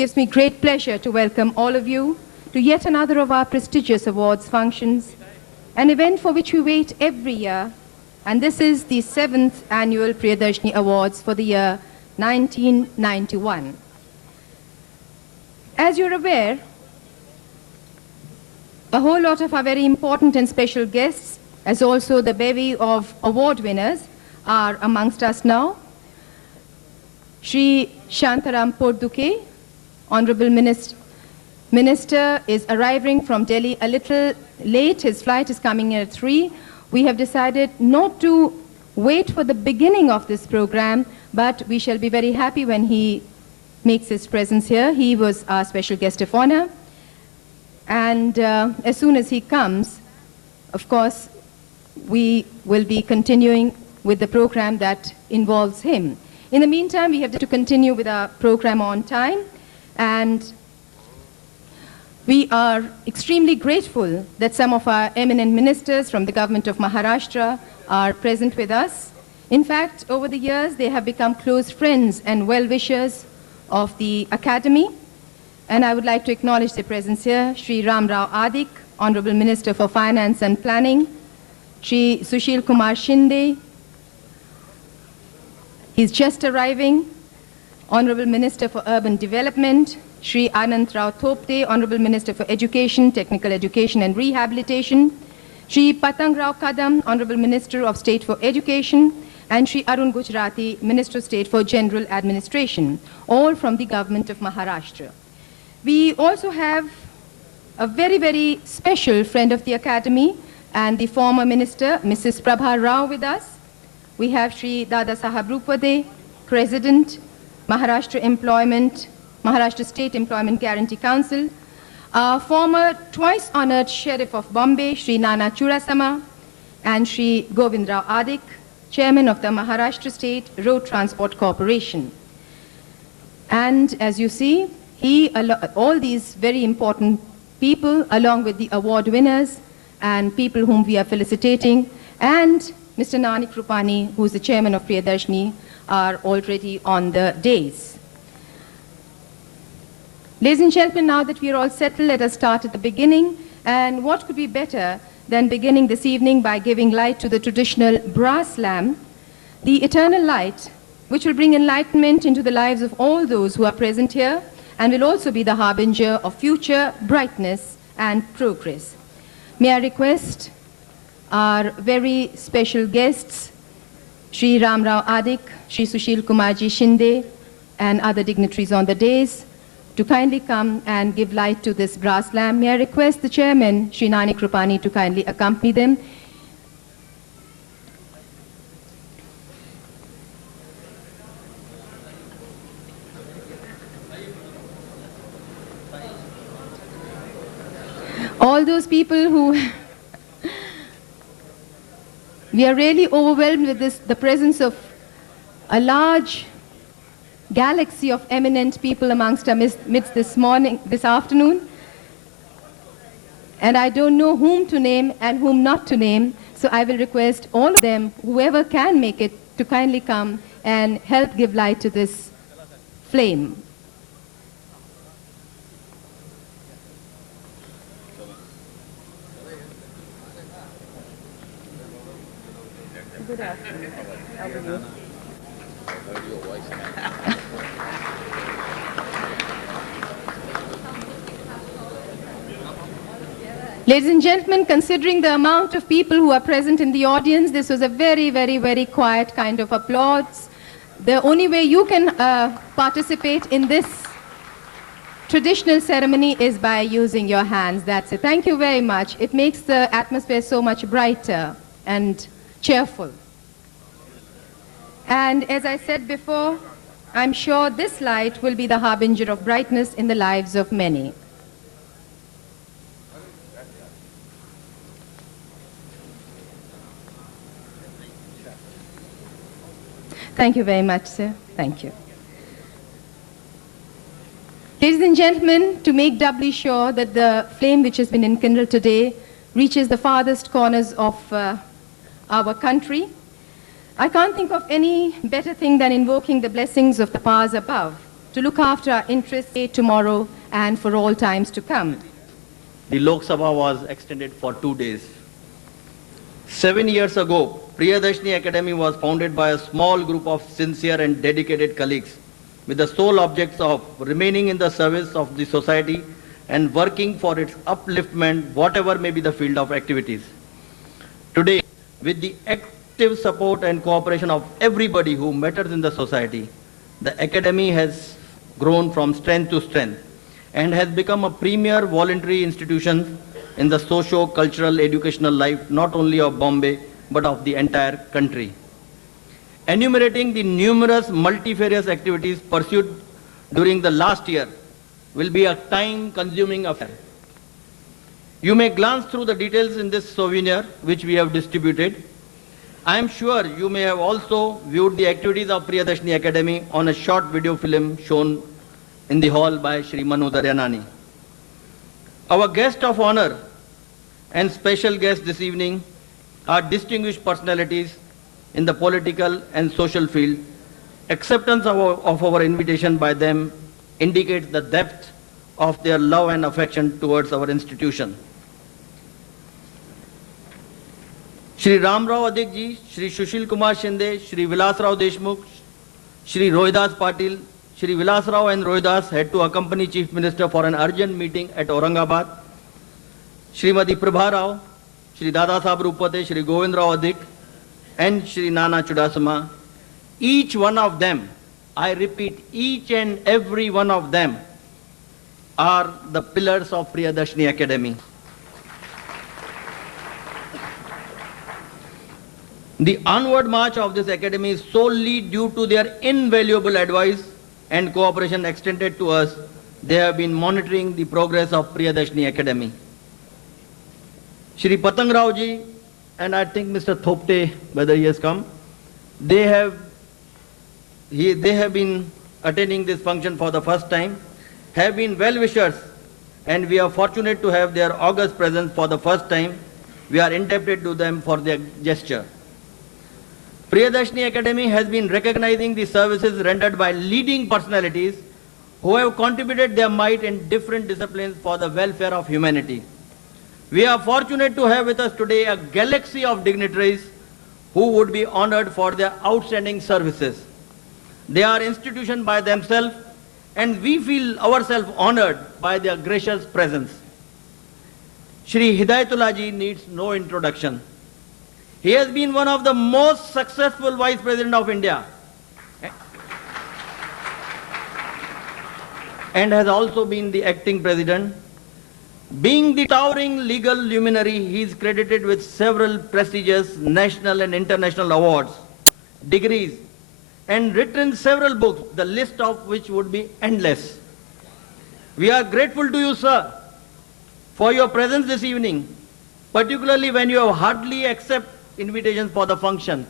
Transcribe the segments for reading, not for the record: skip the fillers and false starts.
gives me great pleasure to welcome all of you to yet another of our prestigious awards functions, an event for which we wait every year, and this is the 7th Annual Priyadarshini Awards for the year 1991. As you're aware, a whole lot of our very important and special guests, as also the bevy of award winners, are amongst us now. Shri Shantaram Porduke, Honorable Minister, is arriving from Delhi a little late. His flight is coming in at 3. We have decided not to wait for the beginning of this program, but we shall be very happy when he makes his presence here. He was our special guest of honor. And as soon as he comes, of course, we will be continuing with the program that involves him. In the meantime, we have to continue with our program on time, and we are extremely grateful that some of our eminent ministers from the government of Maharashtra are present with us. In fact, over the years, they have become close friends and well-wishers of the Academy, and I would like to acknowledge their presence here. Shri Ram Rao Adik, Honorable Minister for Finance and Planning, Shri Sushil Kumar Shinde, he's just arriving, Honorable Minister for Urban Development, Shri Anant Rao Thopte, Honorable Minister for Education, Technical Education and Rehabilitation, Shri Patang Rao Kadam, Honorable Minister of State for Education, and Shri Arun Gujarati, Minister of State for General Administration, all from the government of Maharashtra. We also have a very, very special friend of the Academy and the former minister, Mrs. Prabha Rao, with us. We have Shri Dada Sahab Rupade, President, Maharashtra State Employment Guarantee Council, our former twice-honored Sheriff of Bombay, Shri Nana Churasama, and Shri Govind Rao Adik, Chairman of the Maharashtra State Road Transport Corporation. And as you see, all these very important people, along with the award winners and people whom we are felicitating, and Mr. Nanik Rupani, who is the chairman of Priyadarshini, are already on the dais. Ladies and gentlemen, now that we are all settled, let us start at the beginning. And what could be better than beginning this evening by giving light to the traditional brass lamp, the eternal light, which will bring enlightenment into the lives of all those who are present here, and will also be the harbinger of future brightness and progress. May I request our very special guests, Shri Ram Rao Adik, Shri Sushil Kumarji Shinde, and other dignitaries on the dais, to kindly come and give light to this brass lamp. May I request the chairman, Shri Nanik Rupani, to kindly accompany them. All those people who we are really overwhelmed with the presence of a large galaxy of eminent people amongst our midst this afternoon. And I don't know whom to name and whom not to name, so I will request all of them, whoever can make it, to kindly come and help give light to this flame. Good afternoon. How are you? Ladies and gentlemen, considering the amount of people who are present in the audience, this was a very, very, very quiet kind of applause. The only way you can participate in this traditional ceremony is by using your hands. That's it. Thank you very much. It makes the atmosphere so much brighter and cheerful. And as I said before, I'm sure this light will be the harbinger of brightness in the lives of many. Thank you very much, sir. Thank you. Ladies and gentlemen, to make doubly sure that the flame which has been enkindled today reaches the farthest corners of our country, I can't think of any better thing than invoking the blessings of the powers above to look after our interests today, tomorrow, and for all times to come. The Lok Sabha was extended for 2 days. 7 years ago, Priyadarshini Academy was founded by a small group of sincere and dedicated colleagues with the sole objects of remaining in the service of the society and working for its upliftment, whatever may be the field of activities. Today, with the active support and cooperation of everybody who matters in the society, the Academy has grown from strength to strength and has become a premier voluntary institution in the socio-cultural educational life not only of Bombay but of the entire country. Enumerating the numerous multifarious activities pursued during the last year will be a time-consuming affair. You may glance through the details in this souvenir which we have distributed. I am sure you may have also viewed the activities of Priyadarshini Academy on a short video film shown in the hall by Shri Manu Daryanani. Our guest of honor and special guests this evening are distinguished personalities in the political and social field. Acceptance of our invitation by them indicates the depth of their love and affection towards our institution. Shri Ram Rao Adhik ji, Shri Sushil Kumar Shinde, Shri Vilas Rao Deshmukh, Shri Rohidas Patil, Shri Vilas Rao and Rohidas had to accompany Chief Minister for an urgent meeting at Aurangabad. Srimati Prabha Rao, Shri Dada Sahab Rupate, Shri Govind Rao Adhik, and Shri Nana Chudasama, each one of them, I repeat, each and every one of them are the pillars of Priyadarshini Academy. The onward march of this academy is solely due to their invaluable advice and cooperation extended to us. They have been monitoring the progress of Priyadarshini Academy. Shri Patang Rao ji and I think Mr. Thopte, whether he has come, they have been attending this function for the first time, have been well-wishers, and we are fortunate to have their august presence for the first time. We are indebted to them for their gesture. Priyadarshini Academy has been recognizing the services rendered by leading personalities who have contributed their might in different disciplines for the welfare of humanity. We are fortunate to have with us today a galaxy of dignitaries who would be honored for their outstanding services. They are institutions by themselves, and we feel ourselves honored by their gracious presence. Shri Hidayatullah ji needs no introduction. He has been one of the most successful Vice President of India and has also been the acting President. Being the towering legal luminary, he is credited with several prestigious national and international awards, degrees, and written several books, the list of which would be endless. We are grateful to you, sir, for your presence this evening, particularly when you have hardly accepted invitations for the functions.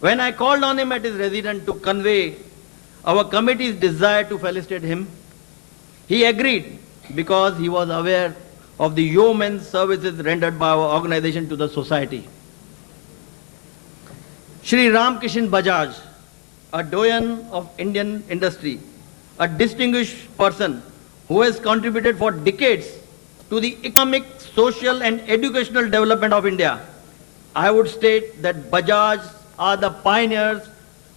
When I called on him at his residence to convey our committee's desire to felicitate him, he agreed because he was aware of the yeoman services rendered by our organization to the society. Shri Ram Kishan Bajaj, a doyen of Indian industry, a distinguished person who has contributed for decades to the economic, social and educational development of India. I would state that Bajaj are the pioneers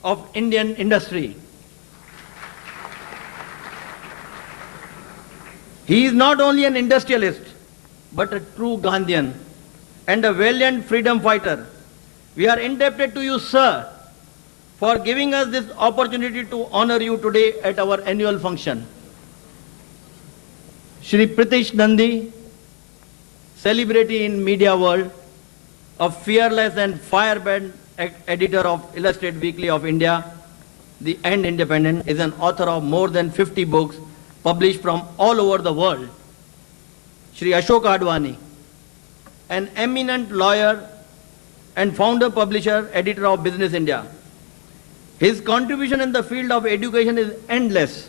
of Indian industry. He is not only an industrialist, but a true Gandhian and a valiant freedom fighter. We are indebted to you, sir, for giving us this opportunity to honor you today at our annual function. Shri Pritish Nandi, celebrity in media world, a fearless and firebrand editor of Illustrated Weekly of India, The End Independent, is an author of more than 50 books published from all over the world. Shri Ashok Advani, an eminent lawyer and founder, publisher, editor of Business India. His contribution in the field of education is endless.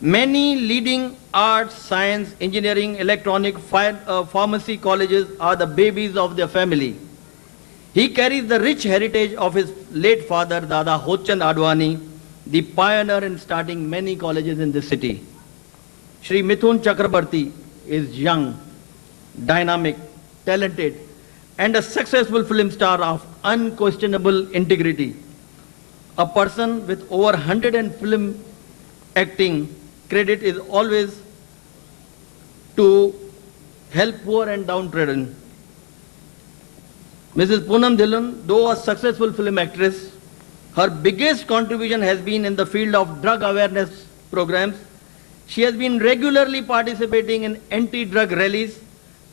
Many leading arts, science, engineering, electronic, pharmacy colleges are the babies of their family. He carries the rich heritage of his late father, Dada Hochchand Advani, the pioneer in starting many colleges in this city. Shri Mithun Chakrabarti is young, dynamic, talented, and a successful film star of unquestionable integrity. A person with over 100 in film acting credit is always to help poor and downtrodden. Mrs. Poonam Dhillon, though a successful film actress, her biggest contribution has been in the field of drug awareness programs. She has been regularly participating in anti-drug rallies,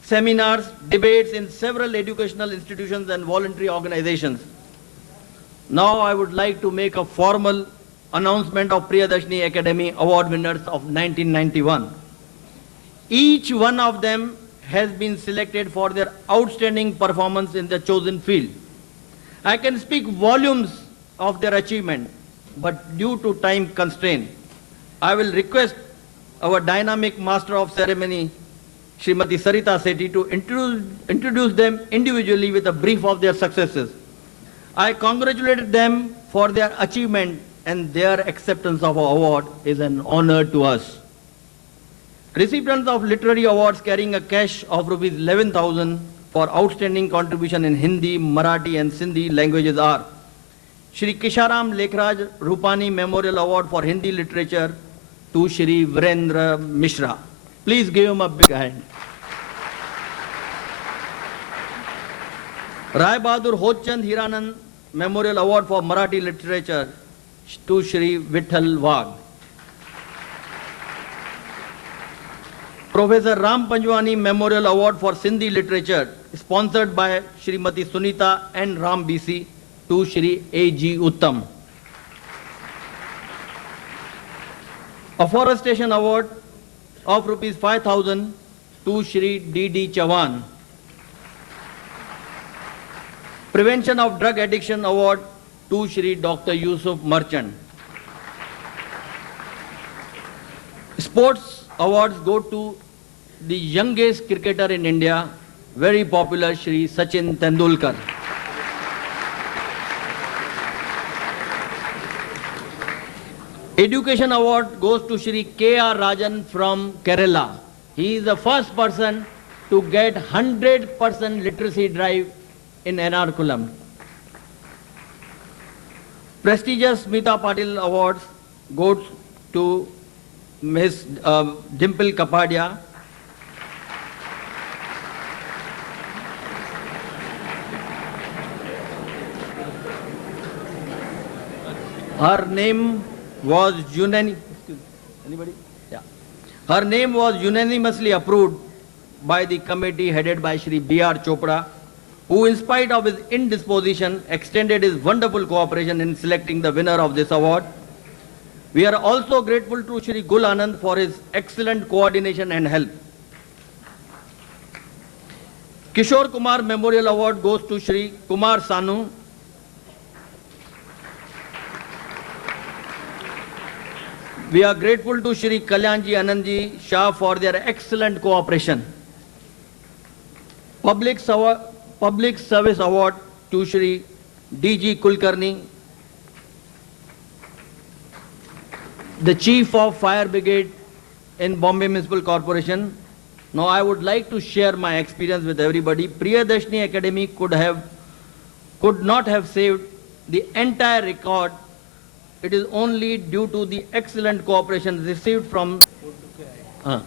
seminars, debates in several educational institutions and voluntary organizations. Now I would like to make a formal announcement of Priyadarshini Academy Award winners of 1991. Each one of them has been selected for their outstanding performance in the chosen field. I can speak volumes of their achievement, but due to time constraint, I will request our dynamic master of ceremony, Srimati Sarita Sethi, to introduce them individually with a brief of their successes. I congratulate them for their achievement, and their acceptance of our award is an honor to us. Recipients of literary awards carrying a cash of rupees 11,000 for outstanding contribution in Hindi, Marathi and Sindhi languages are Shri Kisharam Lekhraj Rupani Memorial Award for Hindi Literature to Shri Virendra Mishra. Please give him a big hand. Rai Bahadur Hochchand Hiranand Memorial Award for Marathi Literature to Shri Vitthal Wagh. Professor Ram Panjwani Memorial Award for Sindhi Literature, sponsored by Srimati Sunita N. Ram BC, to Shri A.G. Uttam. Afforestation Award of rupees 5,000 to Shri D.D. Chavan. Prevention of Drug Addiction Award to Shri Dr. Yusuf Merchant. Sports awards go to the youngest cricketer in India, very popular Shri Sachin Tendulkar. Education award goes to Shri K.R. Rajan from Kerala. He is the first person to get 100% literacy drive in Ernakulam. Prestigious Smita Patil awards goes to Ms. Dimple Kapadia. Her name was Her name was unanimously approved by the committee headed by Shri B.R. Chopra, who in spite of his indisposition extended his wonderful cooperation in selecting the winner of this award. We are also grateful to Shri Gul Anand for his excellent coordination and help. Kishore Kumar Memorial Award goes to Shri Kumar Sanu. We are grateful to Shri Kalyanji Anandji Shah for their excellent cooperation. Public Service Award to Shri D.G. Kulkarni, the Chief of Fire Brigade in Bombay Municipal Corporation. Now I would like to share my experience with everybody. Priyadarshini Academy could not have saved the entire record. It is only due to the excellent cooperation received from... I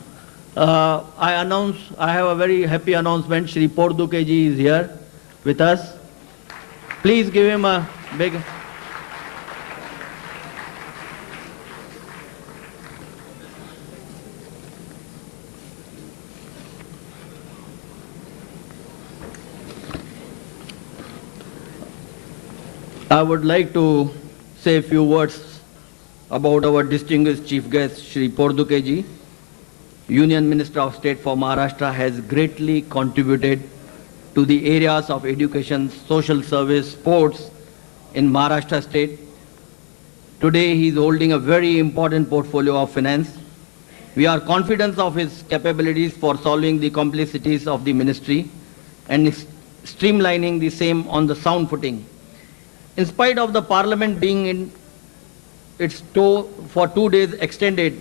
have a very happy announcement. Shri Porduke ji is here with us. Please give him a big... I would like to say a few words about our distinguished chief guest, Shri Porduke ji. Union Minister of State for Maharashtra has greatly contributed to the areas of education, social service, sports in Maharashtra state. Today he is holding a very important portfolio of finance. We are confident of his capabilities for solving the complexities of the ministry and streamlining the same on the sound footing. In spite of the Parliament being in its tour for 2 days extended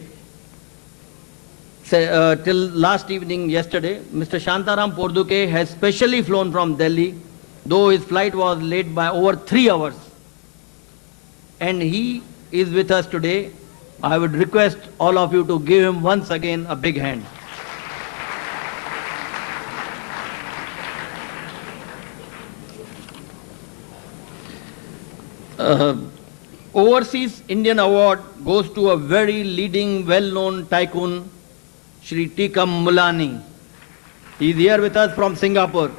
till last evening yesterday. Mr. Shantaram Porduke has specially flown from Delhi, though his flight was late by over 3 hours. And he is with us today. I would request all of you to give him once again a big hand. Overseas Indian Award goes to a very leading, well-known tycoon, Shri Tikam Mulani. He is here with us from Singapore.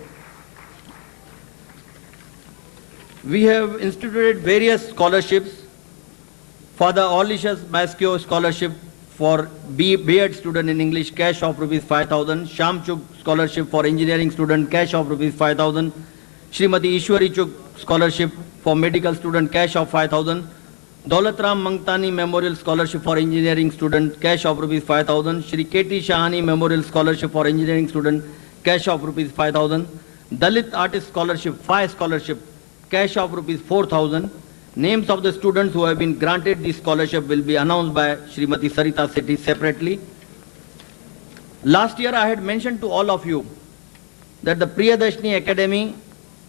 We have instituted various scholarships. Father Orlicious Mascio Scholarship for B.Ed student in English, cash of rupees 5,000. Shamchuk Scholarship for engineering student, cash of rupees 5,000. Srimati Ishwari Chuk Scholarship for medical student, cash of 5,000. Daulatram Mangtani Memorial Scholarship for engineering student, cash of rupees 5,000. Shri K.T. Shahani Memorial Scholarship for engineering student, cash of rupees 5,000. Dalit Artist Scholarship, 5 scholarship, cash of rupees 4,000. Names of the students who have been granted this scholarship will be announced by Srimati Sarita Sethi separately. Last year I had mentioned to all of you that the Priyadarshini Academy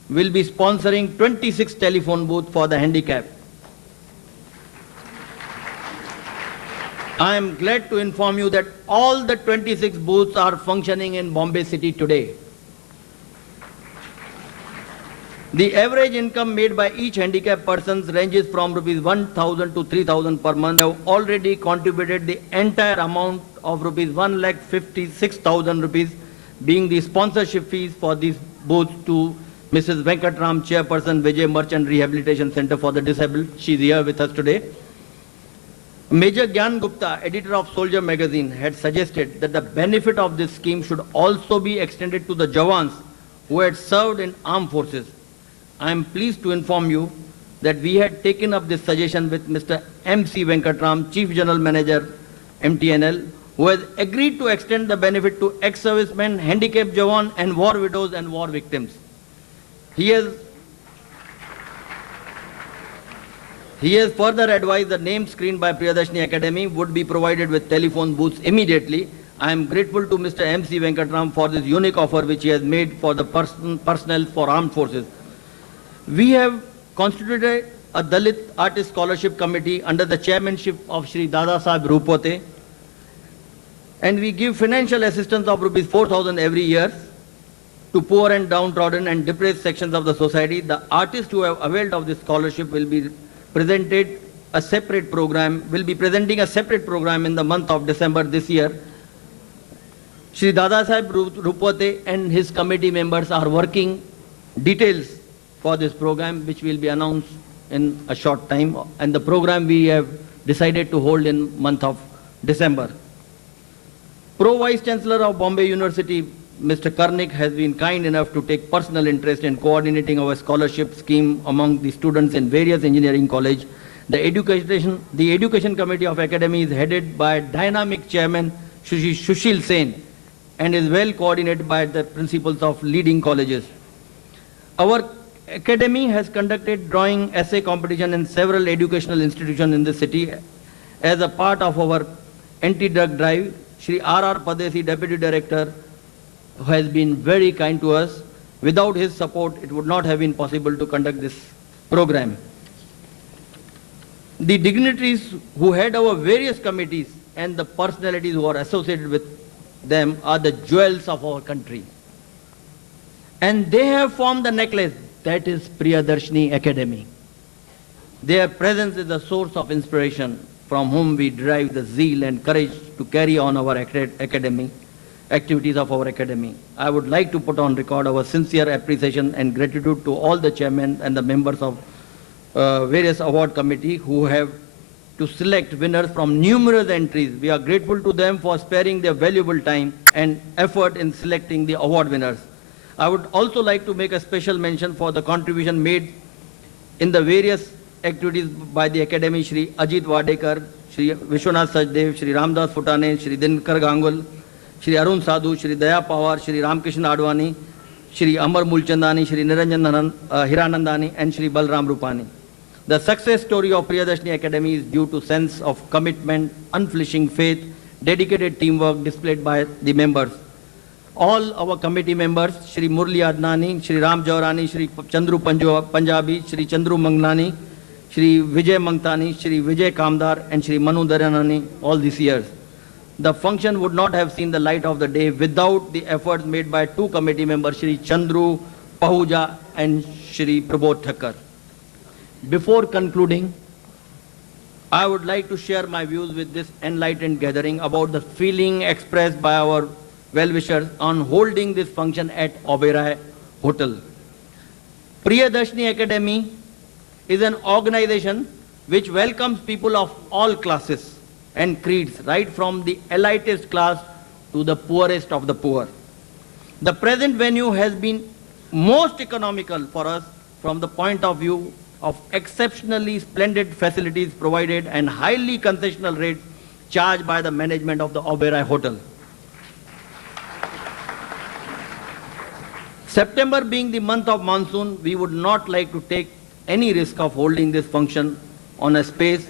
will be sponsoring 26 telephone booths for the handicapped. I am glad to inform you that all the 26 booths are functioning in Bombay city today. The average income made by each handicapped person ranges from rupees 1,000 to 3,000 per month. I have already contributed the entire amount of rupees 1,56,000 rupees, being the sponsorship fees for these booths, to Mrs. Venkatram, Chairperson, Vijay Merchant Rehabilitation Center for the Disabled. She is here with us today. Major Gyan Gupta, editor of Soldier magazine, had suggested that the benefit of this scheme should also be extended to the Jawans who had served in armed forces. I am pleased to inform you that we had taken up this suggestion with Mr. M.C. Venkatram, Chief General Manager, MTNL, who has agreed to extend the benefit to ex-servicemen, handicapped Jawan, and war widows and war victims. He has further advised the names screened by Priyadarshini Academy would be provided with telephone booths immediately. I am grateful to Mr. M.C. Venkatram for this unique offer which he has made for the personnel for armed forces. We have constituted a Dalit Artist Scholarship Committee under the chairmanship of Shri Dada Sahib Rupote, and we give financial assistance of rupees 4,000 every year to poor and downtrodden and depressed sections of the society. The artists who have availed of this scholarship will be presenting a separate program in the month of December this year. Shri Dada Sahib Rupote and his committee members are working details for this program, which will be announced in a short time, and the program we have decided to hold in month of December. Pro Vice Chancellor of Bombay University, Mr. Karnik, has been kind enough to take personal interest in coordinating our scholarship scheme among the students in various engineering college. The Education Committee of Academy is headed by dynamic chairman Sushil Sen and is well coordinated by the principals of leading colleges. Our Academy has conducted drawing essay competition in several educational institutions in the city. As a part of our anti-drug drive, Shri R.R. Padesi, Deputy Director, has been very kind to us. Without his support, it would not have been possible to conduct this program. The dignitaries who head our various committees and the personalities who are associated with them are the jewels of our country. And they have formed the necklace that is Priyadarshini Academy. Their presence is a source of inspiration from whom we derive the zeal and courage to carry on our activities of our academy. I would like to put on record our sincere appreciation and gratitude to all the chairmen and the members of various award committee who have to select winners from numerous entries. We are grateful to them for sparing their valuable time and effort in selecting the award winners. I would also like to make a special mention for the contribution made in the various activities by the Academy, Shri Ajit Wadekar, Shri Vishwanath Sajdev, Shri Ramdas Futane, Shri Dinkar Gangul, Shri Arun Sadhu, Shri Daya Pawar, Shri Ramkrishna Advani, Shri Amar Mulchandani, Shri Niranjan Hiranandani, and Shri Balram Rupani. The success story of Priyadarshini Academy is due to sense of commitment, unflinching faith, dedicated teamwork displayed by the members. All our committee members, Shri Murli Adnani, Shri Ram Jaurani, Shri Chandru Punjabi, Shri Chandru Mangnani, Shri Vijay Mangtani, Shri Vijay Kamdar, and Shri Manu Daranani, all these years. The function would not have seen the light of the day without the efforts made by two committee members, Shri Chandru Pahuja and Shri Prabodh Thakkar. Before concluding, I would like to share my views with this enlightened gathering about the feeling expressed by our well-wishers on holding this function at Oberoi Hotel. Priyadarshini Academy is an organization which welcomes people of all classes and creeds, right from the elitist class to the poorest of the poor. The present venue has been most economical for us from the point of view of exceptionally splendid facilities provided and highly concessional rates charged by the management of the Oberoi Hotel. September being the month of monsoon, we would not like to take any risk of holding this function on a space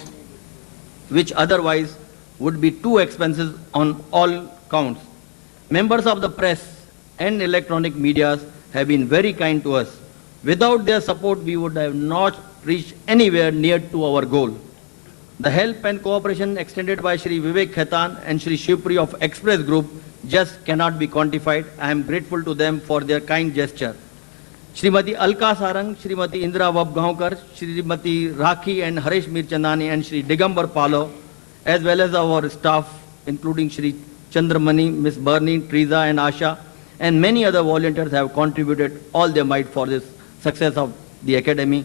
which otherwise would be too expensive on all counts. Members of the press and electronic media have been very kind to us. Without their support, we would have not reached anywhere near to our goal. The help and cooperation extended by Shri Vivek Khaitan and Shri Shivpuri of Express Group just cannot be quantified. I am grateful to them for their kind gesture. Srimati Alka Sarang, Srimati Indra Vabgaonkar, Srimati Rakhi and Harish Mirchandani and Shri Digambar Palo, as well as our staff, including Shri Chandramani, Miss Bernie, Teresa and Asha, and many other volunteers have contributed all their might for this success of the Academy.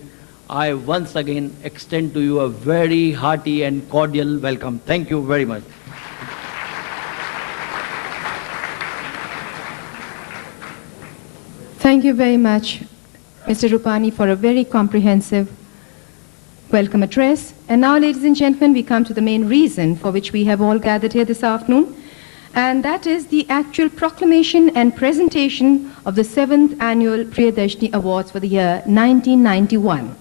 I once again extend to you a very hearty and cordial welcome. Thank you very much. Thank you very much, Mr. Rupani, for a very comprehensive welcome address. And now, ladies and gentlemen, we come to the main reason for which we have all gathered here this afternoon, and that is the actual proclamation and presentation of the 7th Annual Priyadarshini Awards for the year 1991.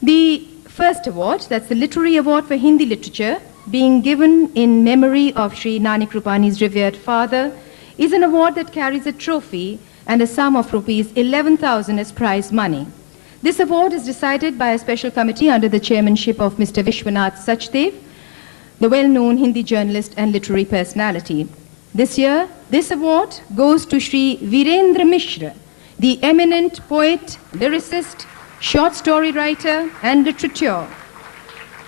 The first award, that's the Literary Award for Hindi Literature, being given in memory of Sri Nanak Rupani's revered father, is an award that carries a trophy and a sum of rupees 11,000 as prize money. This award is decided by a special committee under the chairmanship of Mr. Vishwanath Sachdev, the well-known Hindi journalist and literary personality. This year, this award goes to Shri Virendra Mishra, the eminent poet, lyricist, short story writer and literature,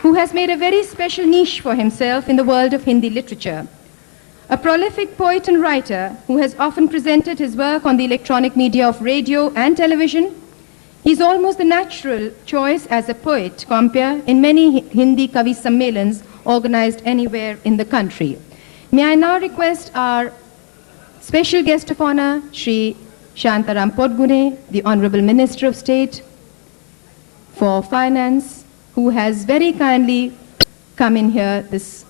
who has made a very special niche for himself in the world of Hindi literature. A prolific poet and writer who has often presented his work on the electronic media of radio and television, he's almost the natural choice as a poet compere in many Hindi Kavi Sammelans organized anywhere in the country. May I now request our special guest of honor, Shri Shantaram Podgune, the Honorable Minister of State for Finance, who has very kindly come in here this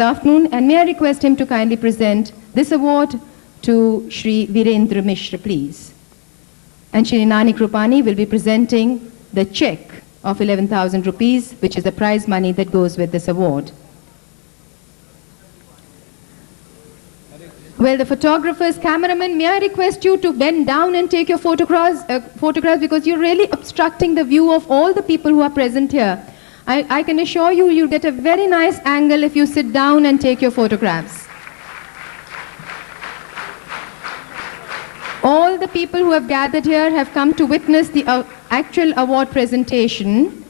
afternoon, and may I request him to kindly present this award to Shri Virendra Mishra, please. And Shri Nanak Rupani will be presenting the check of 11,000 rupees, which is the prize money that goes with this award. Well, the photographers, cameramen, may I request you to bend down and take your photographs because you're really obstructing the view of all the people who are present here. I can assure you, you'll get a very nice angle if you sit down and take your photographs. All the people who have gathered here have come to witness the actual award presentation.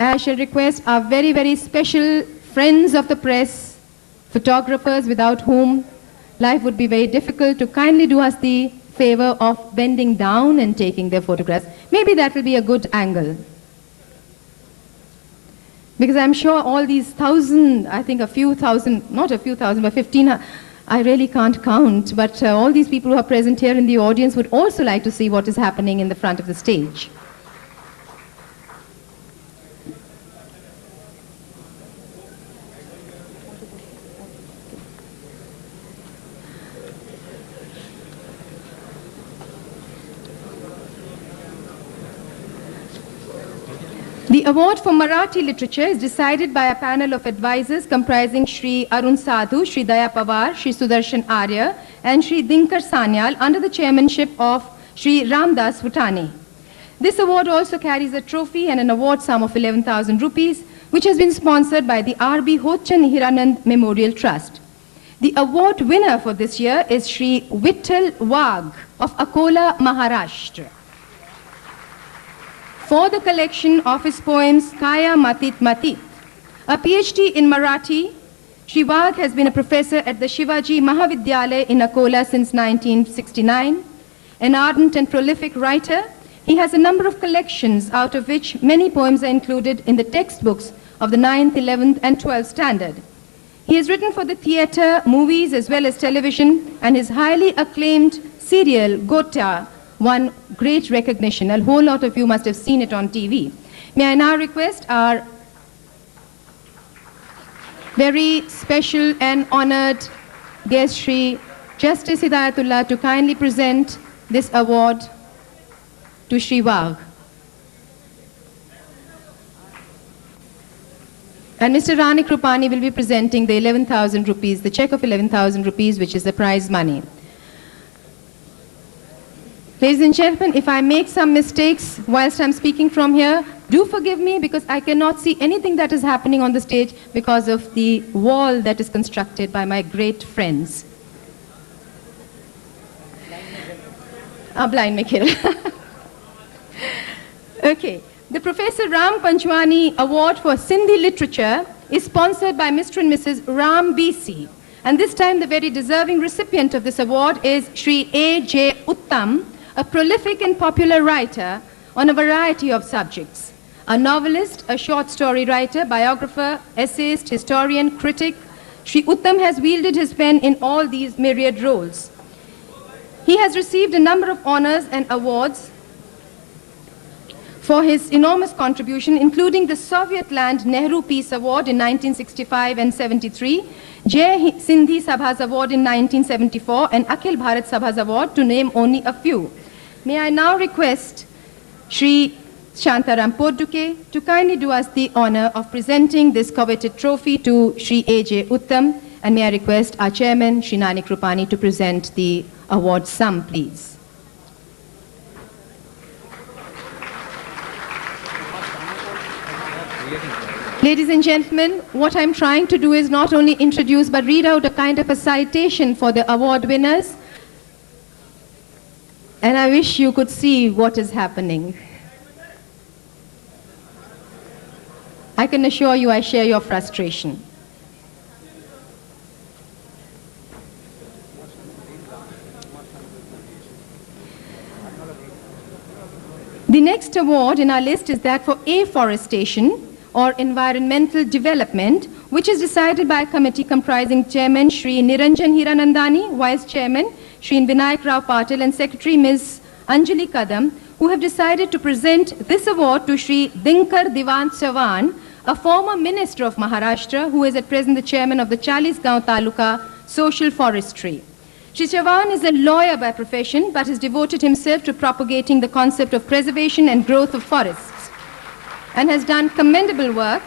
I shall request our very, very special friends of the press, photographers without whom life would be very difficult, to kindly do us the favor of bending down and taking their photographs. Maybe that will be a good angle. Because I'm sure all these thousand, I think a few thousand, not a few thousand, but 15, I really can't count, but all these people who are present here in the audience would also like to see what is happening in the front of the stage. The award for Marathi literature is decided by a panel of advisors comprising Shri Arun Sadhu, Shri Daya Pawar, Shri Sudarshan Arya, and Shri Dinkar Sanyal under the chairmanship of Shri Ramdas Bhutani. This award also carries a trophy and an award sum of 11,000 rupees, which has been sponsored by the R.B. Hochan Hiranand Memorial Trust. The award winner for this year is Shri Vittal Wagh of Akola, Maharashtra, for the collection of his poems Kaya Matit Matit. A PhD in Marathi, Shri Wagh has been a professor at the Shivaji Mahavidyalaya in Akola since 1969. An ardent and prolific writer, he has a number of collections, out of which many poems are included in the textbooks of the 9th, 11th, and 12th standard. He has written for the theatre, movies, as well as television, and his highly acclaimed serial, Gota, won great recognition. A whole lot of you must have seen it on TV. May I now request our very special and honored guest, Shri Justice Hidayatullah, to kindly present this award to Shri Wagh. And Mr. Rani Krupani will be presenting the 11,000 rupees, the check of 11,000 rupees, which is the prize money. Ladies and gentlemen, if I make some mistakes whilst I'm speaking from here, do forgive me, because I cannot see anything that is happening on the stage because of the wall that is constructed by my great friends. Blind Nikhil. Okay. The Professor Ram Panchwani Award for Sindhi Literature is sponsored by Mr. and Mrs. Ram BC. And this time the very deserving recipient of this award is Shri A.J. Uttam, a prolific and popular writer on a variety of subjects. A novelist, a short story writer, biographer, essayist, historian, critic, Shri Uttam has wielded his pen in all these myriad roles. He has received a number of honors and awards for his enormous contribution, including the Soviet Land Nehru Peace Award in 1965 and 73, Jai Sindhi Sabhas Award in 1974, and Akhil Bharat Sabhas Award, to name only a few. May I now request Shri Shantaram Podduke to kindly do us the honor of presenting this coveted trophy to Shri A.J. Uttam, and may I request our chairman, Shri Nani Krupani, to present the award sum, please. Ladies and gentlemen, what I'm trying to do is not only introduce but read out a kind of a citation for the award winners. And I wish you could see what is happening. I can assure you I share your frustration. The next award in our list is that for afforestation, or environmental development, which is decided by a committee comprising Chairman Shri Niranjan Hiranandani, Vice Chairman Shri Vinayak Rao Patil, and Secretary Ms. Anjali Kadam, who have decided to present this award to Shri Dinkar Diwan Chavan, a former minister of Maharashtra, who is at present the chairman of the Chalisgaon Taluka Social Forestry. Shri Chavan is a lawyer by profession, but has devoted himself to propagating the concept of preservation and growth of forests, and has done commendable work.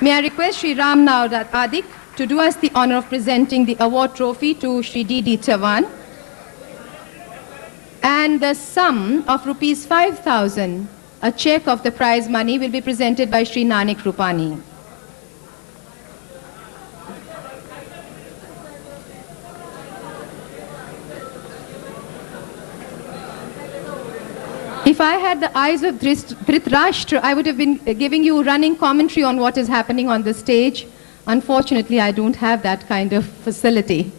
May I request Shri Ramnath Adik to do us the honor of presenting the award trophy to Shri D.D. Chavan. And the sum of rupees 5,000, a check of the prize money, will be presented by Shri Nani Krupani. If I had the eyes of Dhritarashtra, I would have been giving you running commentary on what is happening on the stage. Unfortunately, I don't have that kind of facility.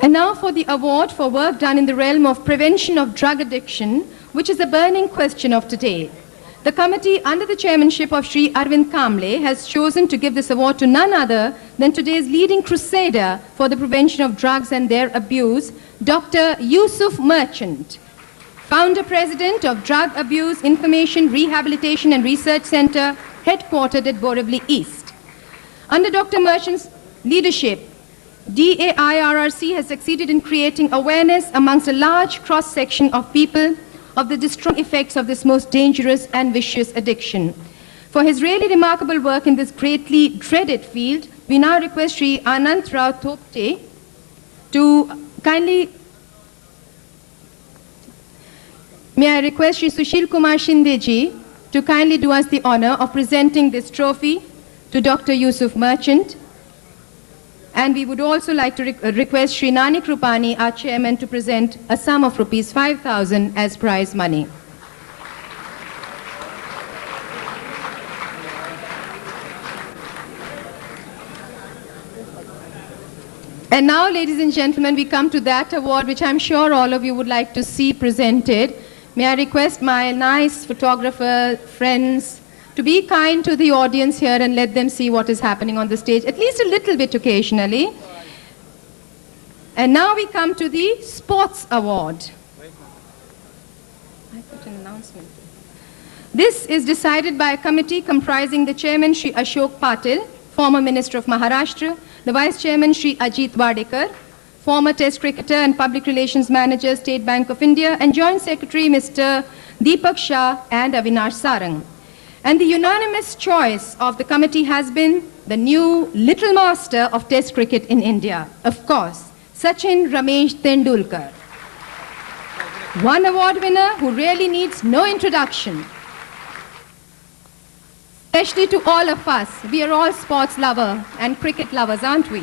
And now for the award for work done in the realm of prevention of drug addiction, which is a burning question of today. The committee, under the chairmanship of Shri Arvind Kamble, has chosen to give this award to none other than today's leading crusader for the prevention of drugs and their abuse, Dr. Yusuf Merchant, founder-president of Drug Abuse Information, Rehabilitation and Research Center, headquartered at Borivali East. Under Dr. Merchant's leadership, DAIRRC has succeeded in creating awareness amongst a large cross-section of people of the destroying effects of this most dangerous and vicious addiction. For his really remarkable work in this greatly dreaded field, we now request Sri Anant Rao Thopte to kindly... May I request Sri Sushil Kumar Shinde ji to kindly do us the honor of presenting this trophy to Dr. Yusuf Merchant. And we would also like to request Sri Nani Krupani, our chairman, to present a sum of rupees 5,000 as prize money. And now, ladies and gentlemen, we come to that award which I'm sure all of you would like to see presented. May I request my nice photographer friends to be kind to the audience here and let them see what is happening on the stage, at least a little bit occasionally. And now we come to the Sports Award. I put an announcement. This is decided by a committee comprising the chairman, Shri Ashok Patil, former Minister of Maharashtra, the Vice Chairman, Shri Ajit Wadekar, former Test cricketer and Public Relations Manager, State Bank of India, and Joint Secretary, Mr. Deepak Shah and Avinash Sarang. And the unanimous choice of the committee has been the new little master of Test cricket in India, of course, Sachin Ramesh Tendulkar. One award winner who really needs no introduction. Especially to all of us. We are all sports lovers and cricket lovers, aren't we?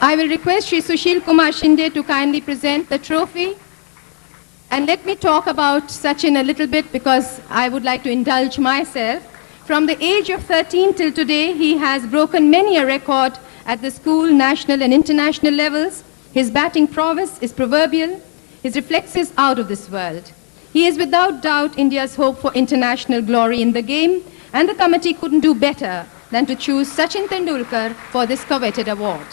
I will request Sri Sushil Kumar Shinde to kindly present the trophy. And let me talk about Sachin a little bit because I would like to indulge myself. From the age of 13 till today, he has broken many a record at the school, national and international levels. His batting prowess is proverbial. His reflexes out of this world. He is without doubt India's hope for international glory in the game, and the committee couldn't do better than to choose Sachin Tendulkar for this coveted award.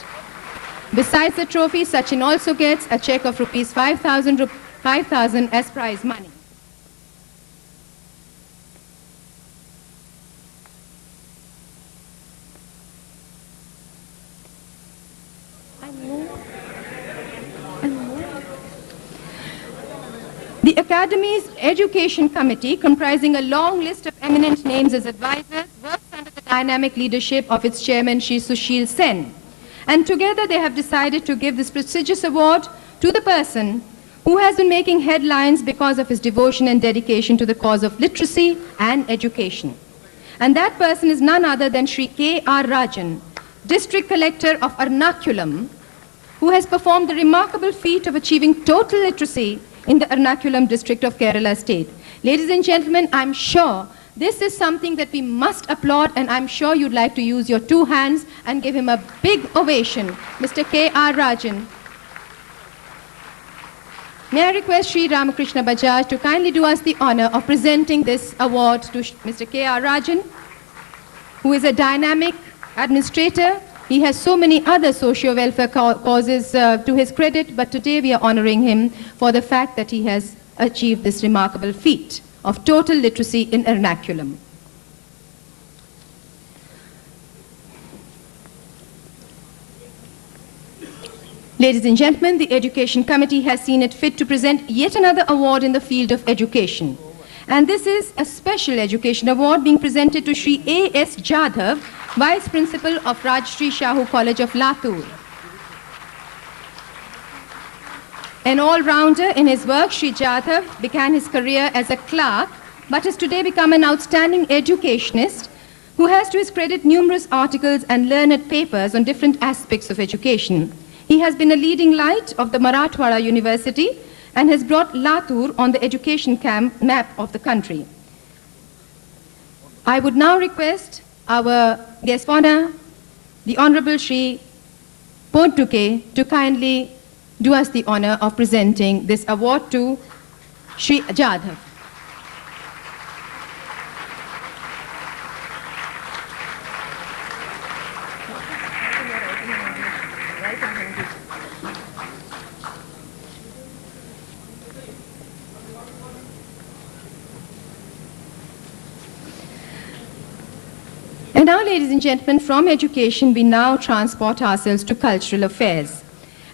Besides the trophy, Sachin also gets a check of rupees 5,000 as prize money. The Academy's Education Committee, comprising a long list of eminent names as advisors, works under the dynamic leadership of its chairman, Shri Sushil Sen. And together they have decided to give this prestigious award to the person who has been making headlines because of his devotion and dedication to the cause of literacy and education. And that person is none other than Shri K.R. Rajan, District Collector of Ernakulam, who has performed the remarkable feat of achieving total literacy in the Ernakulam district of Kerala state. Ladies and gentlemen, I'm sure this is something that we must applaud, and I'm sure you'd like to use your two hands and give him a big ovation. Mr. K.R. Rajan. May I request Sri Ramakrishna Bajaj to kindly do us the honor of presenting this award to Mr. K.R. Rajan, who is a dynamic administrator. He has so many other socio-welfare causes to his credit, but today we are honoring him for the fact that he has achieved this remarkable feat of total literacy in Ernakulam. Ladies and gentlemen, the Education Committee has seen it fit to present yet another award in the field of education. And this is a special education award being presented to Shri A.S. Jadhav, Vice Principal of Rajshri Shahu College of Latur. An all-rounder in his work, Shri Jadhav began his career as a clerk, but has today become an outstanding educationist who has to his credit numerous articles and learned papers on different aspects of education. He has been a leading light of the Marathwada University and has brought Latur on the education map of the country. I would now request our guest of honor, the Honorable Shri Podduke, to kindly do us the honor of presenting this award to Shri Jadhav. now, ladies and gentlemen, from education, we now transport ourselves to cultural affairs.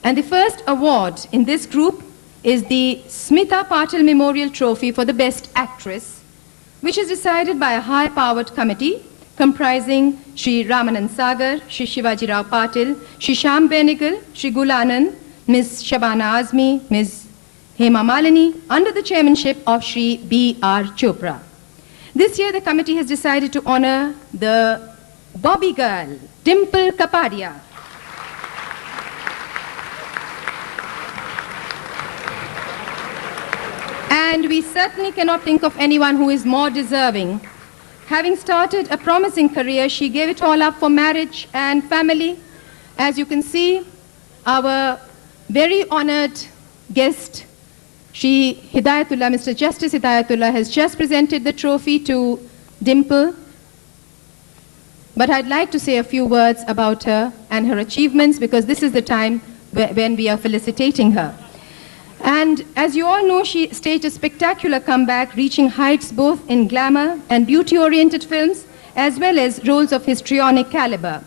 And the first award in this group is the Smita Patil Memorial Trophy for the Best Actress, which is decided by a high-powered committee comprising Shri Ramanand Sagar, Shri Shivaji Rao Patil, Shri Shyam Benegal, Shri Gulanand, Ms. Shabana Azmi, Ms. Hema Malini, under the chairmanship of Shri B.R. Chopra. This year, the committee has decided to honor the Bobby girl, Dimple Kapadia. And we certainly cannot think of anyone who is more deserving. Having started a promising career, she gave it all up for marriage and family. As you can see, our very honored guest, Shri Hidayatullah, Mr. Justice Hidayatullah, has just presented the trophy to Dimple. But I'd like to say a few words about her and her achievements, because this is the time when we are felicitating her. And as you all know, she staged a spectacular comeback, reaching heights both in glamour and beauty-oriented films, as well as roles of histrionic caliber.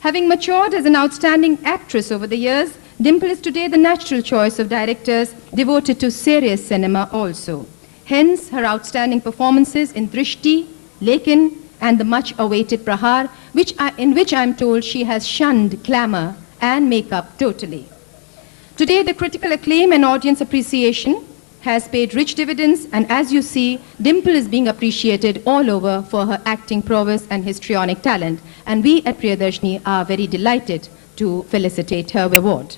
Having matured as an outstanding actress over the years, Dimple is today the natural choice of directors devoted to serious cinema also. Hence, her outstanding performances in Drishti, Lekin, and the much-awaited Prahar, in which I'm told she has shunned glamour and makeup totally. Today, the critical acclaim and audience appreciation has paid rich dividends, and as you see, Dimple is being appreciated all over for her acting prowess and histrionic talent. And we at Priyadarshini are very delighted to felicitate her with award.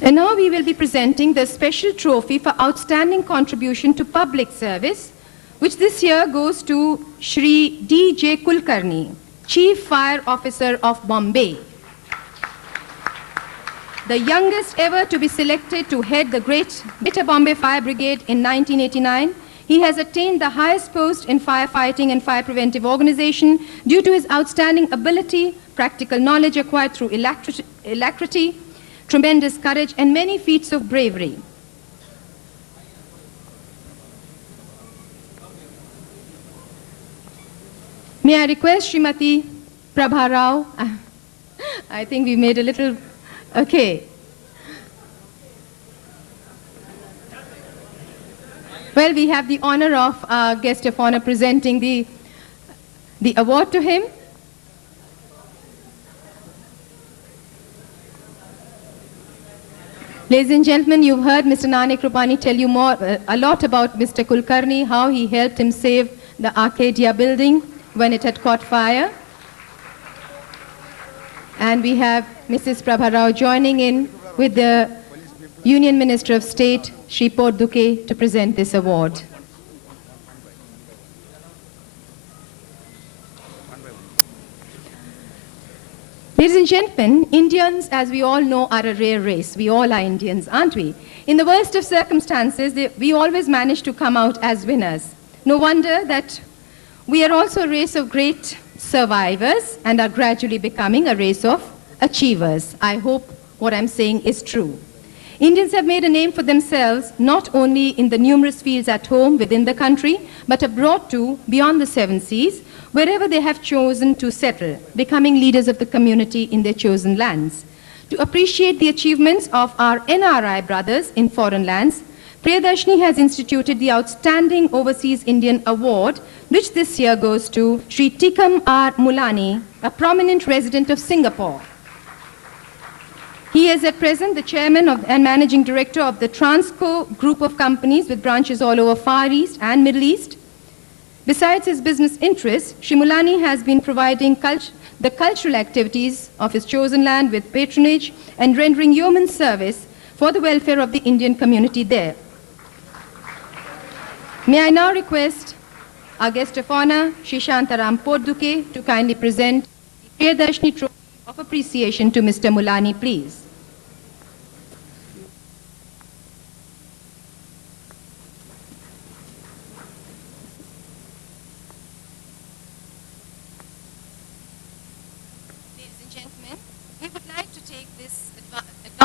And now we will be presenting the special trophy for outstanding contribution to public service, which this year goes to Shri D.J. Kulkarni, Chief Fire Officer of Bombay. The youngest ever to be selected to head the Greater Bombay Fire Brigade in 1989, he has attained the highest post in firefighting and fire preventive organization due to his outstanding ability, practical knowledge acquired through alacrity, tremendous courage, and many feats of bravery. May I request Srimati Prabha Rao? I think we made a little, okay. Well, we have the honor of our guest of honor presenting the award to him. Ladies and gentlemen, you've heard Mr. Nanak Rupani tell you a lot about Mr. Kulkarni, how he helped him save the Arcadia building when it had caught fire. And we have Mrs. Prabha Rao joining in with the Union Minister of State, Shri Porduke, to present this award. Ladies and gentlemen, Indians, as we all know, are a rare race. We all are Indians, aren't we? In the worst of circumstances, we always manage to come out as winners. No wonder that we are also a race of great survivors and are gradually becoming a race of achievers. I hope what I'm saying is true. Indians have made a name for themselves, not only in the numerous fields at home within the country, but abroad too, beyond the seven seas, wherever they have chosen to settle, becoming leaders of the community in their chosen lands. To appreciate the achievements of our NRI brothers in foreign lands, Priyadarshini has instituted the Outstanding Overseas Indian Award, which this year goes to Shri Tikam R. Mulani, a prominent resident of Singapore. He is at present the chairman and managing director of the Transco group of companies with branches all over Far East and Middle East. Besides his business interests, Shri Mulani has been providing the cultural activities of his chosen land with patronage and rendering yeoman service for the welfare of the Indian community there. May I now request our guest of honor, Shri Shantaram Porduke, to kindly present the Priyadarshini Trophy of Appreciation to Mr. Mulani, please.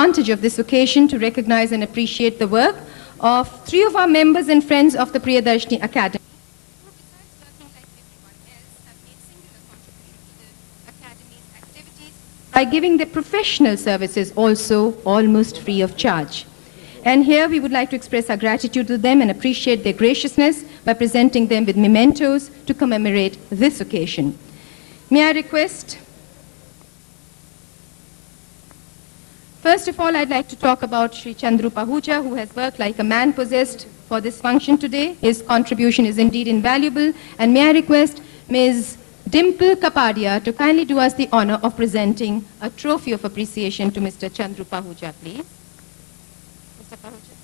advantage of this occasion to recognize and appreciate the work of 3 of our members and friends of the Priyadarshini Academy, who besides working like everyone else, have made singular contribution to the Academy's activities by giving their professional services also almost free of charge. And here we would like to express our gratitude to them and appreciate their graciousness by presenting them with mementos to commemorate this occasion. May I request, first of all, I'd like to talk about Sri Chandru Pahuja, who has worked like a man possessed for this function today. His contribution is indeed invaluable. And may I request Ms. Dimple Kapadia to kindly do us the honor of presenting a trophy of appreciation to Mr. Chandru Pahuja, please. Mr. Pahuja.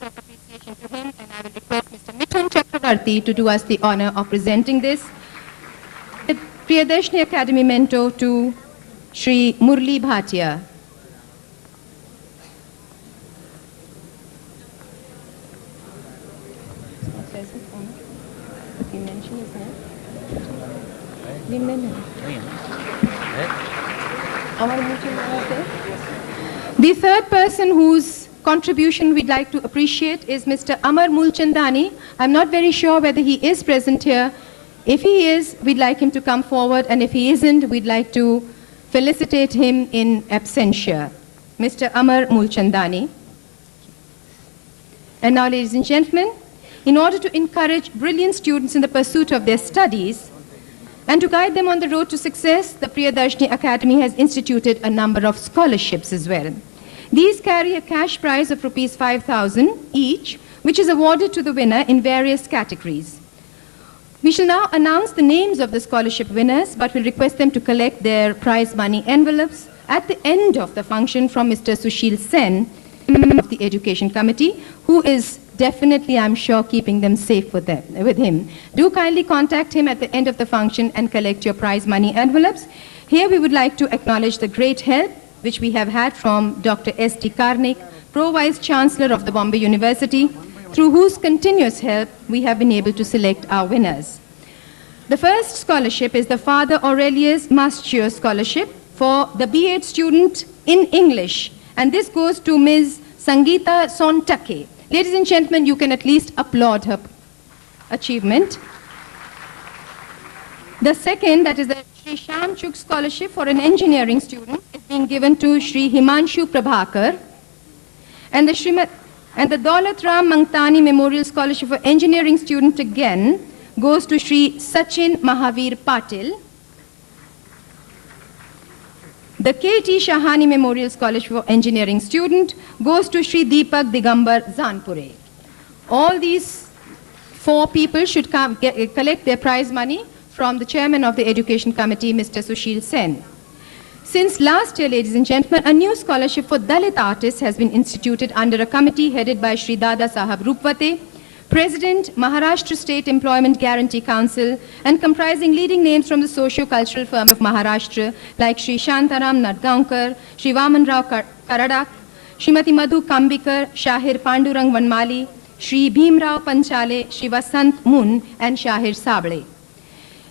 Of appreciation to him, and I will request Mr. Mithun Chakravarti to do us the honor of presenting this. The Priyadarshini Academy Mento to Sri Murli Bhatia. The third person whose contribution we'd like to appreciate is Mr. Amar Mulchandani. I'm not very sure whether he is present here. If he is, we'd like him to come forward, and if he isn't, we'd like to felicitate him in absentia. Mr. Amar Mulchandani. And now, ladies and gentlemen, in order to encourage brilliant students in the pursuit of their studies and to guide them on the road to success, the Priyadarshini Academy has instituted a number of scholarships as well. These carry a cash prize of Rs 5,000 each, which is awarded to the winner in various categories. We shall now announce the names of the scholarship winners, but will request them to collect their prize money envelopes at the end of the function from Mr. Sushil Sen of the Education Committee, who is definitely, I'm sure, keeping them safe with him. Do kindly contact him at the end of the function and collect your prize money envelopes. Here we would like to acknowledge the great help which we have had from Dr. S.T. Karnik, Pro-Vice Chancellor of the Bombay University, through whose continuous help we have been able to select our winners. The first scholarship is the Father Aurelius Mastio Scholarship for the B.Ed student in English, and this goes to Ms. Sangeeta Sontake. Ladies and gentlemen, you can at least applaud her achievement. The second, that is the Sri Shamchuk Scholarship for an engineering student, is being given to Sri Himanshu Prabhakar. And the Daulat Ram Mangtani Memorial Scholarship for engineering student again goes to Sri Sachin Mahavir Patil. The K.T. Shahani Memorial Scholarship for engineering student goes to Sri Deepak Digambar Zanpure. All these 4 people should collect their prize money from the chairman of the Education Committee, Mr. Sushil Sen. Since last year, ladies and gentlemen, a new scholarship for Dalit artists has been instituted under a committee headed by Sri Dada Sahab Rupwate, President, Maharashtra State Employment Guarantee Council, and comprising leading names from the socio-cultural firm of Maharashtra like Sri Shantaram Nadgaonkar, Sri Vaman Rao Karadak, Srimati Madhu Kambikar, Shahir Pandurang Vanmali, Sri Bhimrao Panchale, Sri Vasant Mun, and Shahir Sable.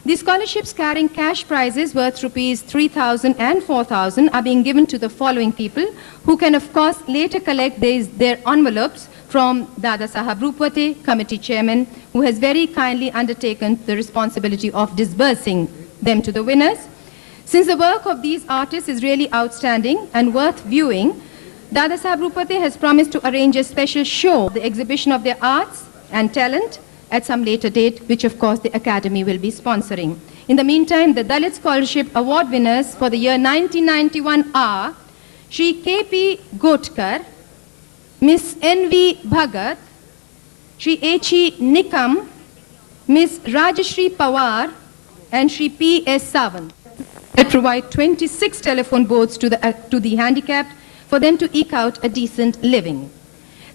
These scholarships carrying cash prizes worth Rs 3,000 and 4,000 are being given to the following people, who can of course later collect their envelopes from Dada Sahab Rupwate, committee chairman, who has very kindly undertaken the responsibility of disbursing them to the winners. Since the work of these artists is really outstanding and worth viewing, Dada Sahab Rupwate has promised to arrange a special show, the exhibition of their arts and talent, at some later date, which of course the Academy will be sponsoring. In the meantime, the Dalit Scholarship Award winners for the year 1991 are Sri K.P. Gotkar, Miss N.V. Bhagat, Sri H.E. Nikam, Miss Rajashri Pawar, and Sri P.S. Savant. It provides 26 telephone booths to the handicapped for them to eke out a decent living.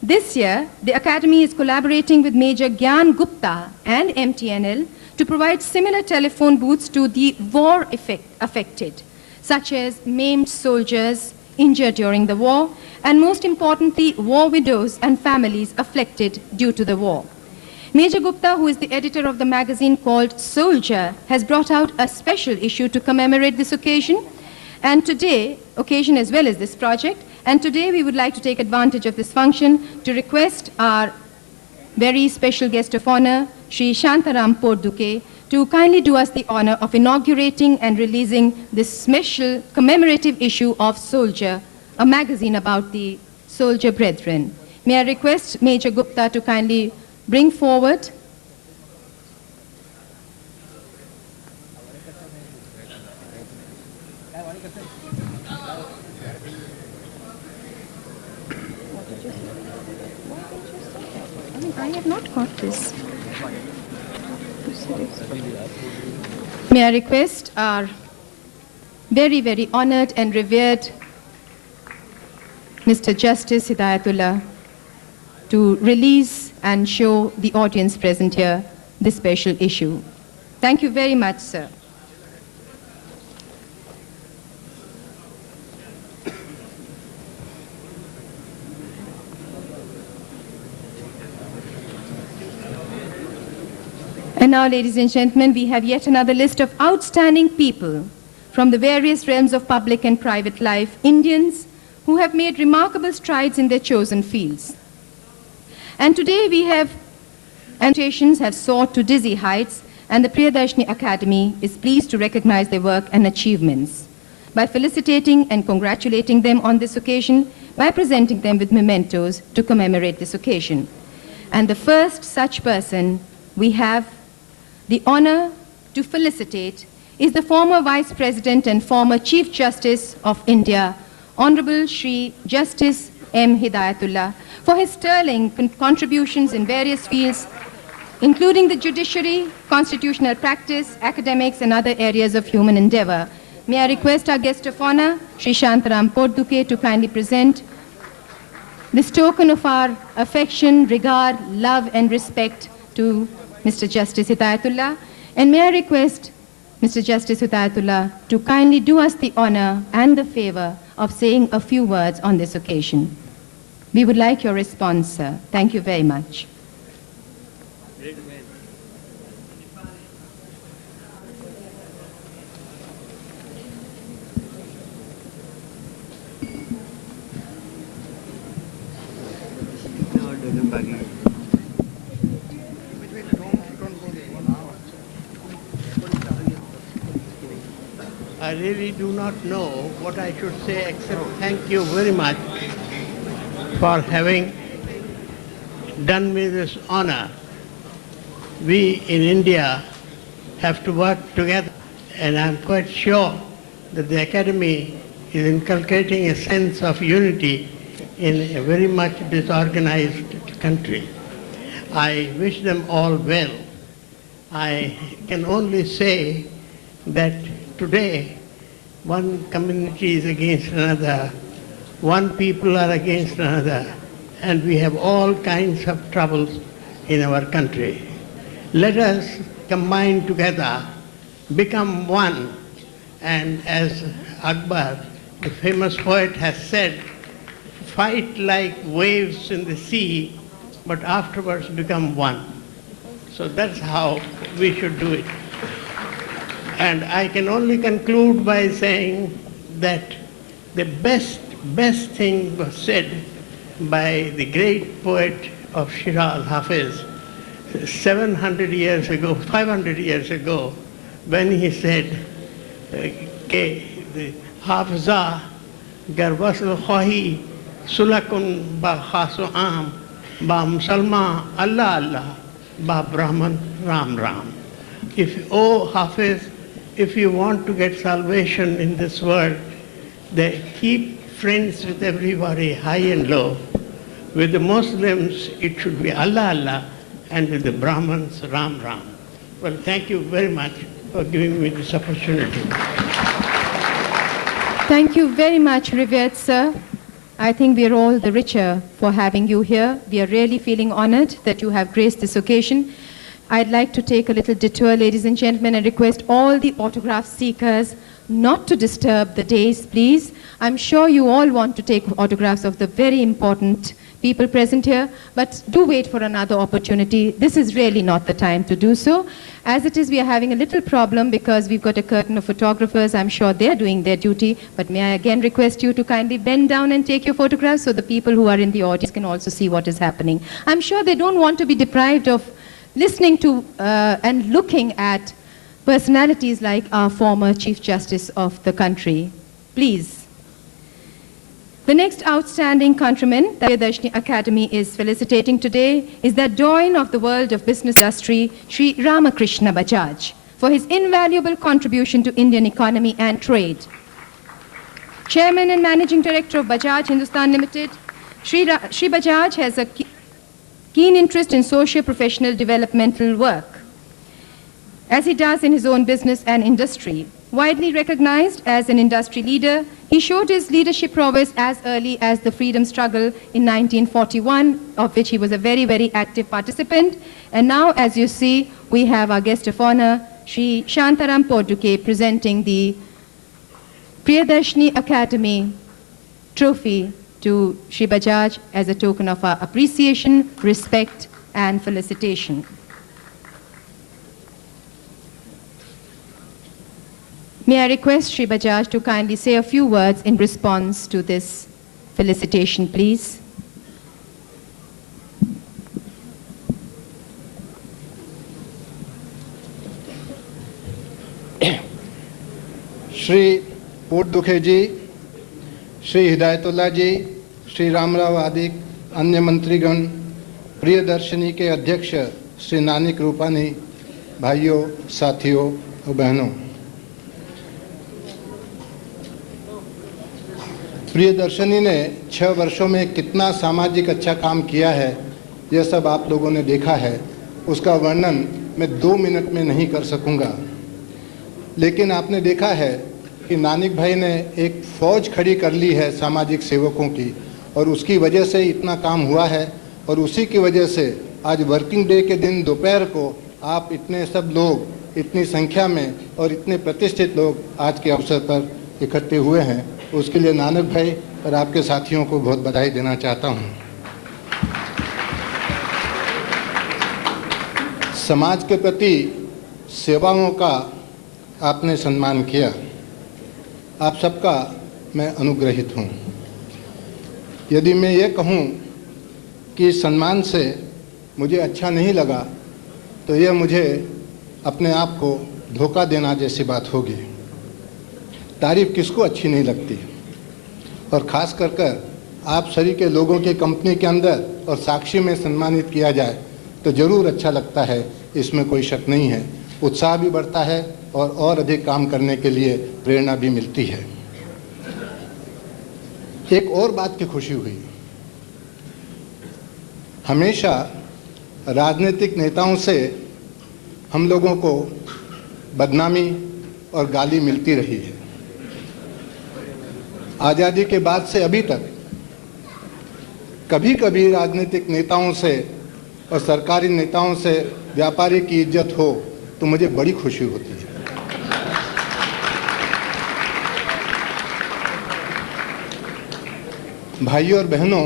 This year, the Academy is collaborating with Major Gyan Gupta and MTNL to provide similar telephone booths to the war affected, such as maimed soldiers injured during the war, and most importantly, war widows and families afflicted due to the war. Major Gupta, who is the editor of the magazine called Soldier, has brought out a special issue to commemorate this occasion, and today, occasion as well as this project, and today we would like to take advantage of this function to request our very special guest of honor, Shri Shantaram Porduke, to kindly do us the honor of inaugurating and releasing this special commemorative issue of Soldier, a magazine about the soldier brethren. May I request Major Gupta to kindly bring forward I have not got this. May I request our very, very honored and revered Mr. Justice Hidayatullah to release and show the audience present here this special issue. Thank you very much, sir. And now, ladies and gentlemen, we have yet another list of outstanding people from the various realms of public and private life, Indians who have made remarkable strides in their chosen fields. And today we have annotations have soared to dizzy heights, and the Priyadarshini Academy is pleased to recognize their work and achievements by felicitating and congratulating them on this occasion, by presenting them with mementos to commemorate this occasion. And the first such person we have the honor to felicitate is the former Vice President and former Chief Justice of India, Honorable Shri Justice M. Hidayatullah, for his sterling contributions in various fields, including the judiciary, constitutional practice, academics, and other areas of human endeavor. May I request our guest of honor, Shri Shantaram Porduke, to kindly present this token of our affection, regard, love, and respect to Mr. Justice Hidayatullah. And may I request Mr. Justice Hidayatullah to kindly do us the honor and the favor of saying a few words on this occasion. We would like your response, sir. Thank you very much. I really do not know what I should say except thank you very much for having done me this honor. We in India have to work together, and I'm quite sure that the Academy is inculcating a sense of unity in a very much disorganized country. I wish them all well. I can only say that today, one community is against another, one people are against another, and we have all kinds of troubles in our country. Let us combine together, become one, and as Akbar, the famous poet, has said, fight like waves in the sea, but afterwards become one. So that's how we should do it. And I can only conclude by saying that the best thing was said by the great poet of Shiraz, Hafiz, 700 years ago, 500 years ago, when he said, Hafiza gar wasl khahi sulakun ba khasu am ba Musalman Allah Allah ba Brahman Ram Ram. Hafiz, if you want to get salvation in this world, they keep friends with everybody, high and low. With the Muslims, it should be Allah Allah, and with the Brahmins, Ram Ram. Well, thank you very much for giving me this opportunity. Thank you very much, revered sir. I think we are all the richer for having you here. We are really feeling honored that you have graced this occasion. I'd like to take a little detour, ladies and gentlemen, and request all the autograph seekers not to disturb the dais, please. I'm sure you all want to take autographs of the very important people present here, but do wait for another opportunity. This is really not the time to do so. As it is, we are having a little problem because we've got a curtain of photographers. I'm sure they're doing their duty, but may I again request you to kindly bend down and take your photographs so the people who are in the audience can also see what is happening. I'm sure they don't want to be deprived of listening to and looking at personalities like our former Chief Justice of the country. Please. The next outstanding countryman that Priyadarshini Academy is felicitating today is the Doyen of the world of business industry, Sri Ramakrishna Bajaj, for his invaluable contribution to Indian economy and trade. Chairman and Managing Director of Bajaj Hindustan Limited, Sri Bajaj has a keen interest in socio-professional developmental work, as he does in his own business and industry. Widely recognized as an industry leader, he showed his leadership prowess as early as the freedom struggle in 1941, of which he was a very, very active participant. And now, as you see, we have our guest of honor, Sri Shantaram Porduke, presenting the Priyadarshini Academy trophy to Sri Bajaj as a token of our appreciation, respect, and felicitation. May I request Sri Bajaj to kindly say a few words in response to this felicitation, please. Shri पोर्दुखे जी, श्री हिदायतुल्लाह जी, श्री रामराव आदि अन्य मंत्रीगण, प्रियदर्शनी के अध्यक्ष श्री नानिक रूपानी, भाइयों, साथियों और बहनों, प्रियदर्शनी ने 6 वर्षों में कितना सामाजिक अच्छा काम किया है, यह सब आप लोगों ने देखा है। उसका वर्णन मैं 2 मिनट में नहीं कर सकूंगा, लेकिन आपने देखा है कि नानिक भाई ने एक फौज खड़ी कर ली है सामाजिक सेवकों की, और उसकी वजह से इतना काम हुआ है। और उसी की वजह से आज वर्किंग डे के दिन दोपहर को आप इतने सब लोग, इतनी संख्या में और इतने प्रतिष्ठित लोग आज के अवसर पर इकट्ठे हुए हैं। उसके लिए नानक भाई और आपके साथियों को बहुत बधाई देना चाहता हूं। समाज के प्रति सेवाओं का आपने सम्मान किया, आप सबका मैं अनुग्रहित हूं। यदि मैं ये कहूं कि सम्मान से मुझे अच्छा नहीं लगा, तो यह मुझे अपने आप को धोखा देना जैसी बात होगी। तारीफ किसको अच्छी नहीं लगती, और ख़ास कर आप सभी के लोगों की कंपनी के अंदर और साक्षी में सम्मानित किया जाए तो ज़रूर अच्छा लगता है, इसमें कोई शक नहीं है। उत्साह भी बढ़ता है और अधिक काम करने के लिए प्रेरणा भी मिलती है। एक और बात की खुशी हुई, हमेशा राजनीतिक नेताओं से हम लोगों को बदनामी और गाली मिलती रही है। आज़ादी के बाद से अभी तक कभी कभी राजनीतिक नेताओं से और सरकारी नेताओं से व्यापारी की इज्जत हो तो मुझे बड़ी खुशी होती है। भाइयों और बहनों,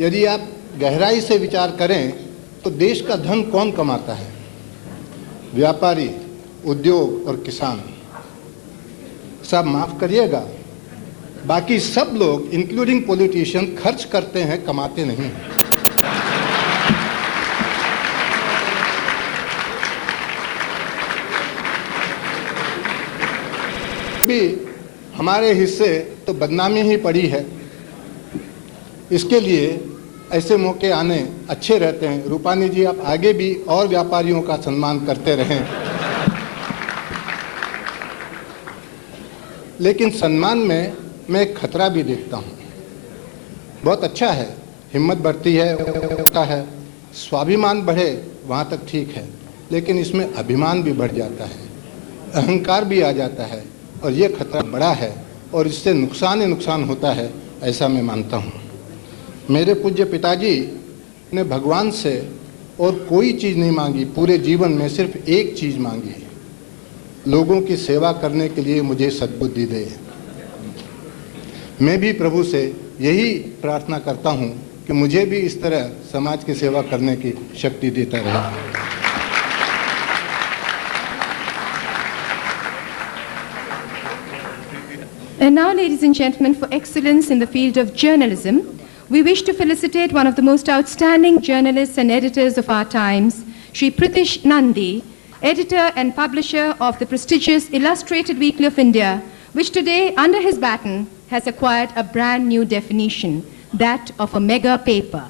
यदि आप गहराई से विचार करें तो देश का धन कौन कमाता है? व्यापारी, उद्योग और किसान। सब माफ करिएगा, बाकी सब लोग इंक्लूडिंग पॉलिटिशियन खर्च करते हैं, कमाते नहीं। भी हमारे हिस्से तो बदनामी ही पड़ी है। इसके लिए ऐसे मौके आने अच्छे रहते हैं। रूपानी जी, आप आगे भी और व्यापारियों का सम्मान करते रहें। लेकिन सम्मान में मैं एक खतरा भी देखता हूँ। बहुत अच्छा है, हिम्मत बढ़ती है, होता है, स्वाभिमान बढ़े वहाँ तक ठीक है, लेकिन इसमें अभिमान भी बढ़ जाता है, अहंकार भी आ जाता है, और ये खतरा बड़ा है और इससे नुकसान ही नुकसान होता है, ऐसा मैं मानता हूँ। मेरे पूज्य पिताजी ने भगवान से और कोई चीज़ नहीं मांगी, पूरे जीवन में सिर्फ एक चीज़ मांगी, लोगों की सेवा करने के लिए मुझे सद्बुद्धि दे। मैं भी प्रभु से यही प्रार्थना करता हूँ कि मुझे भी इस तरह समाज की सेवा करने की शक्ति देता रहे। And now, ladies and gentlemen, for excellence in the field of journalism, we wish to felicitate one of the most outstanding journalists and editors of our times, Sri Pritish Nandi, editor and publisher of the prestigious Illustrated Weekly of India, which today, under his baton, has acquired a brand new definition, that of a mega paper.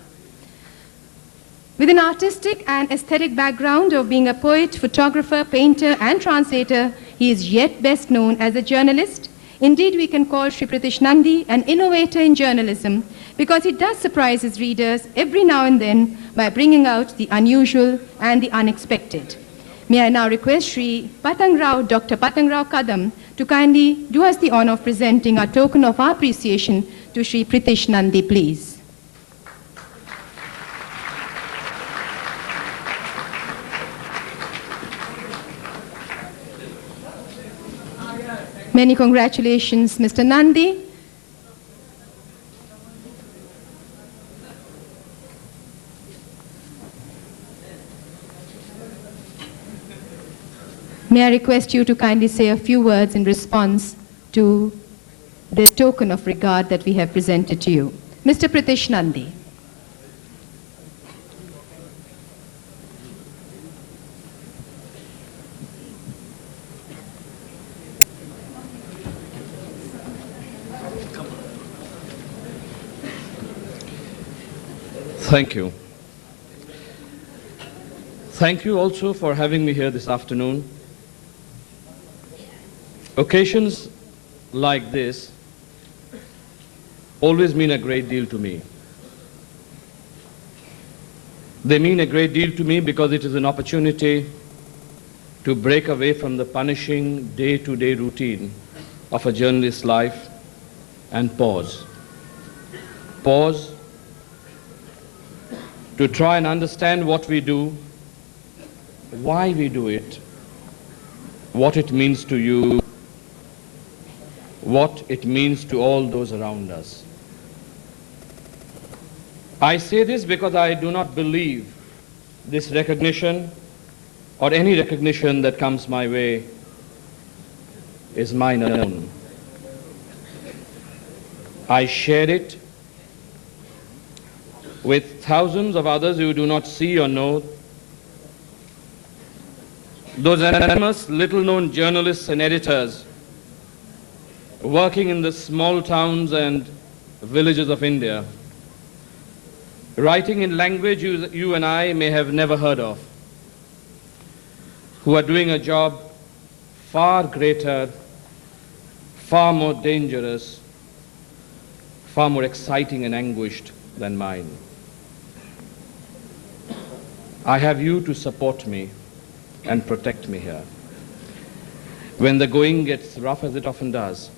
With an artistic and aesthetic background of being a poet, photographer, painter, and translator, he is yet best known as a journalist. Indeed, we can call Sri Pritish Nandi an innovator in journalism because he does surprise his readers every now and then by bringing out the unusual and the unexpected. May I now request Sri Patangrao, Dr. Patangrao Kadam, to kindly do us the honor of presenting a token of our appreciation to Sri Pritish Nandi, please. Many congratulations, Mr. Nandi. May I request you to kindly say a few words in response to this token of regard that we have presented to you. Mr. Pritish Nandi. Thank you. Thank you also for having me here this afternoon. Occasions like this always mean a great deal to me. They mean a great deal to me because it is an opportunity to break away from the punishing day-to-day routine of a journalist's life and pause. Pause to try and understand what we do, why we do it, what it means to you, what it means to all those around us. I say this because I do not believe this recognition or any recognition that comes my way is mine alone. I share it with thousands of others who do not see or know, those anonymous, little-known journalists and editors working in the small towns and villages of India, writing in language you and I may have never heard of, who are doing a job far greater, far more dangerous, far more exciting and anguished than mine. I have you to support me and protect me here. When the going gets rough, as it often does,